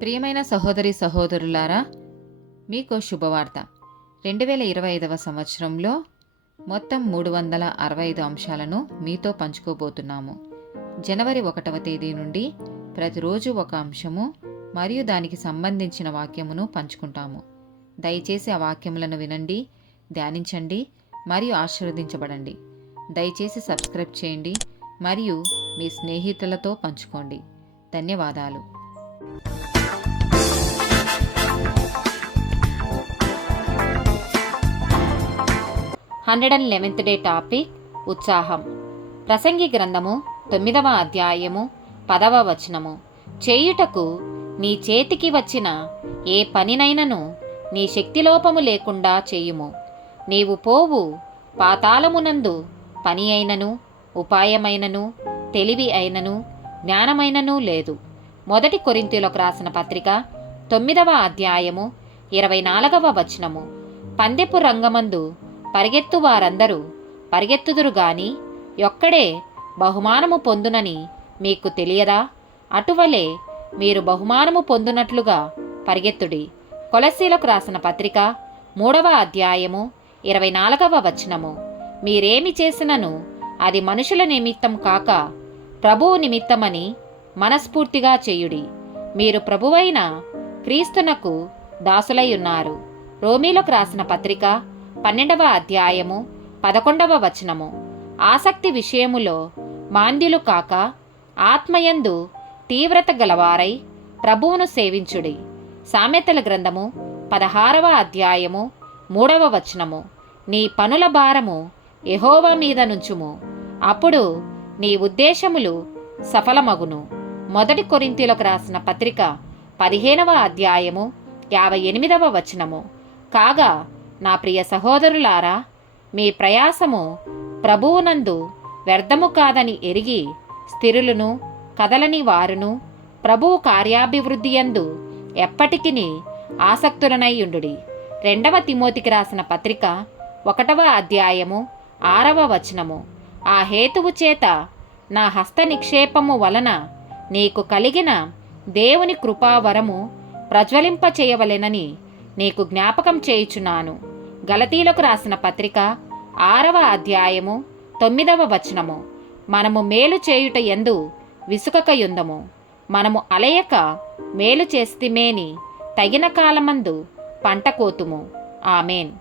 ప్రియమైన సహోదరి సహోదరులారా, మీకు శుభవార్త. 2025 సంవత్సరంలో మొత్తం 365 అంశాలను మీతో పంచుకోబోతున్నాము. జనవరి 1వ తేదీ నుండి ప్రతిరోజు ఒక అంశము మరియు దానికి సంబంధించిన వాక్యమును పంచుకుంటాము. దయచేసి ఆ వాక్యములను వినండి, ధ్యానించండి మరియు ఆశీర్వదించబడండి. దయచేసి సబ్స్క్రైబ్ చేయండి మరియు మీ స్నేహితులతో పంచుకోండి. ధన్యవాదాలు. 111th డే టాపిక్ ఉత్సాహం. ప్రసంగి గ్రంథము 9వ అధ్యాయము 10వ వచనము. చేయుటకు నీ చేతికి వచ్చిన ఏ పనినైనను నీ శక్తిలోపము లేకుండా చేయుము. నీవు పోవు పాతాళమునందు పని అయినను, ఉపాయమైనను, తెలివి అయినను, జ్ఞానమైనను లేదు. 1 కొరింథీయులకు రాసిన పత్రిక 9వ అధ్యాయము 24వ వచనము. పందెపు రంగమందు పరిగెత్తు వారందరూ పరిగెత్తుదురు గాని ఒక్కడే బహుమానము పొందునని మీకు తెలియదా? అటువలే మీరు బహుమానము పొందునట్లుగా పరిగెత్తుడి. కొలస్సీలకు రాసిన పత్రిక 3వ అధ్యాయము 24వ వచనము. మీరేమి చేసినను అది మనుషుల నిమిత్తం కాక ప్రభువు నిమిత్తమని మనస్ఫూర్తిగా చేయుడి. మీరు ప్రభువైన క్రీస్తునకు దాసులై ఉన్నారు. రోమీలకు రాసిన పత్రిక 12వ అధ్యాయము 11వ వచనము. ఆసక్తి విషయములో మాంద్యులు కాక ఆత్మయందు తీవ్రత గలవారై ప్రభువును సేవించుడి. సామెతల గ్రంథము 16వ అధ్యాయము 3వ వచనము. నీ పనుల భారము యెహోవా మీద నుంచుము, అప్పుడు నీ ఉద్దేశములు సఫలమగును. 1 కొరింథీయులకు రాసిన పత్రిక 15వ అధ్యాయము 58వ వచనము. కాగా నా ప్రియ సహోదరులారా, మీ ప్రయాసము ప్రభువునందు వ్యర్థము కాదని ఎరిగి స్థిరులను కదలని వారును ప్రభువు కార్యాభివృద్ధియందు ఎప్పటికిని ఆసక్తులనై ఉండుడి. 2వ తిమోతికి రాసిన పత్రిక 1వ అధ్యాయము 6వ వచనము. ఆ హేతువు చేత నా హస్త నిక్షేపము వలన నీకు కలిగిన దేవుని కృపావరము ప్రజ్వలింపచేయవలెనని నీకు జ్ఞాపకం చేయుచున్నాను. గలతీలకు రాసిన పత్రిక 6వ అధ్యాయము 9వ వచనము. మనము మేలు చేయుట యందు విసుకకయుందము. మనము అలయక మేలు చేస్తిమేని తగిన కాలమందు పంట కోతుము. ఆమేన్.